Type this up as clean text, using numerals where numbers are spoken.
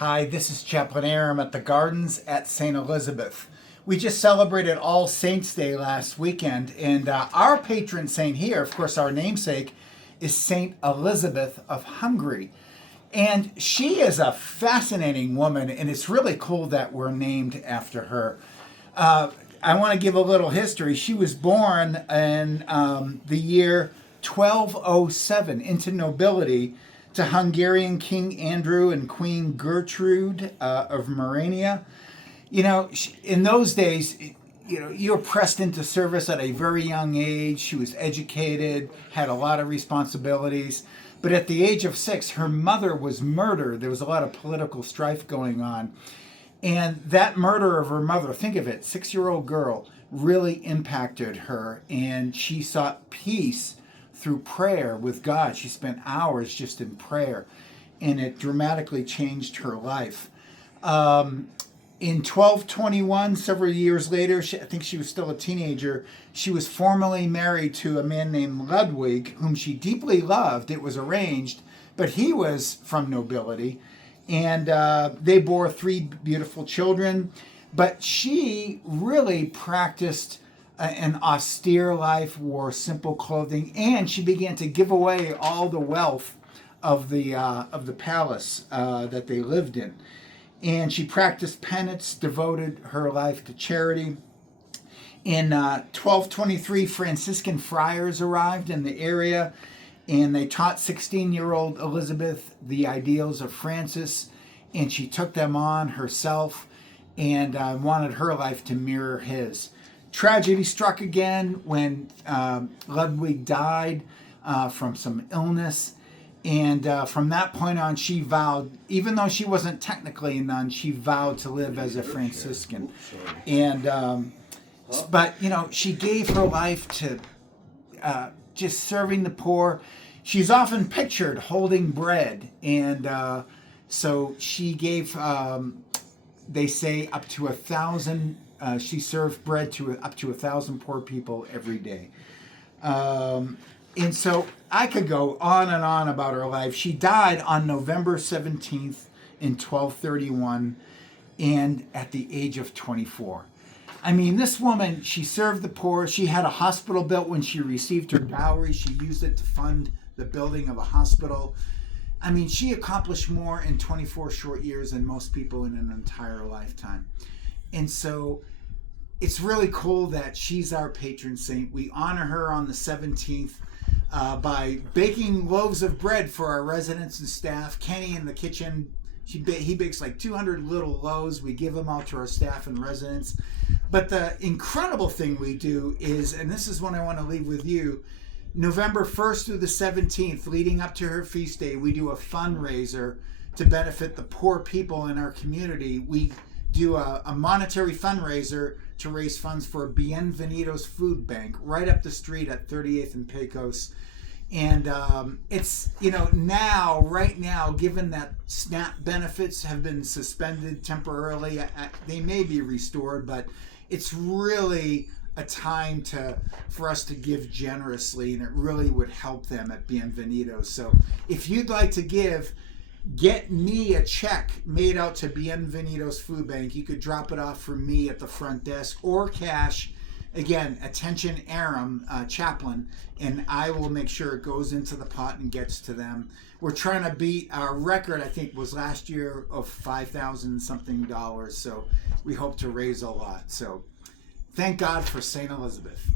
Hi, this is Chaplain Aram at the Gardens at St. Elizabeth. We just celebrated All Saints Day last weekend, and our patron saint here, of course, our namesake, is St. Elizabeth of Hungary. And she is a fascinating woman, and it's really cool that we're named after her. I want to give a little history. She was born in the year 1207 into nobility to Hungarian King Andrew and Queen Gertrude of Morania. You know, in those days, you were pressed into service at a very young age. She was educated, had a lot of responsibilities. But at the age of 6, her mother was murdered. There was a lot of political strife going on. And that murder of her mother, think of it, 6-year-old girl, really impacted her. And she sought peace through prayer with God. She spent hours just in prayer, and it dramatically changed her life. In 1221, several years later, I think she was still a teenager, she was formally married to a man named Ludwig, whom she deeply loved. It was arranged, but he was from nobility, and they bore 3 beautiful children. But she really practiced an austere life, wore simple clothing, and she began to give away all the wealth of the palace that they lived in. And she practiced penance, devoted her life to charity. In 1223, Franciscan friars arrived in the area, and they taught 16-year-old Elizabeth the ideals of Francis, and she took them on herself and wanted her life to mirror his. Tragedy struck again when Ludwig died from some illness. And from that point on, she vowed, even though she wasn't technically a nun, she vowed to live as a Franciscan. And, but, she gave her life to just serving the poor. She's often pictured holding bread. And so she gave, they say, up to 1,000, she served bread to up to 1,000 poor people every day. And so I could go on and on about her life. She died on November 17th in 1231 and at the age of 24. I mean, this woman, she served the poor. She had a hospital built when she received her dowry. She used it to fund the building of a hospital. I mean, she accomplished more in 24 short years than most people in an entire lifetime. And so it's really cool that she's our patron saint. We honor her on the 17th. By baking loaves of bread for our residents and staff. Kenny in the kitchen, he bakes like 200 little loaves. We give them out to our staff and residents. But the incredible thing we do is, and this is what I want to leave with you, November 1st through the 17th, leading up to her feast day, we do a fundraiser to benefit the poor people in our community. We do a monetary fundraiser to raise funds for Bienvenidos Food Bank right up the street at 38th and Pecos. And it's, right now, given that SNAP benefits have been suspended temporarily, they may be restored, but it's really a time for us to give generously, and it really would help them at Bienvenidos. So if you'd like to give, get me a check made out to Bienvenidos Food Bank. You could drop it off for me at the front desk or cash. Again, attention Aram, chaplain, and I will make sure it goes into the pot and gets to them. We're trying to beat our record, I think, was last year of $5,000 something. So we hope to raise a lot. So thank God for St. Elizabeth.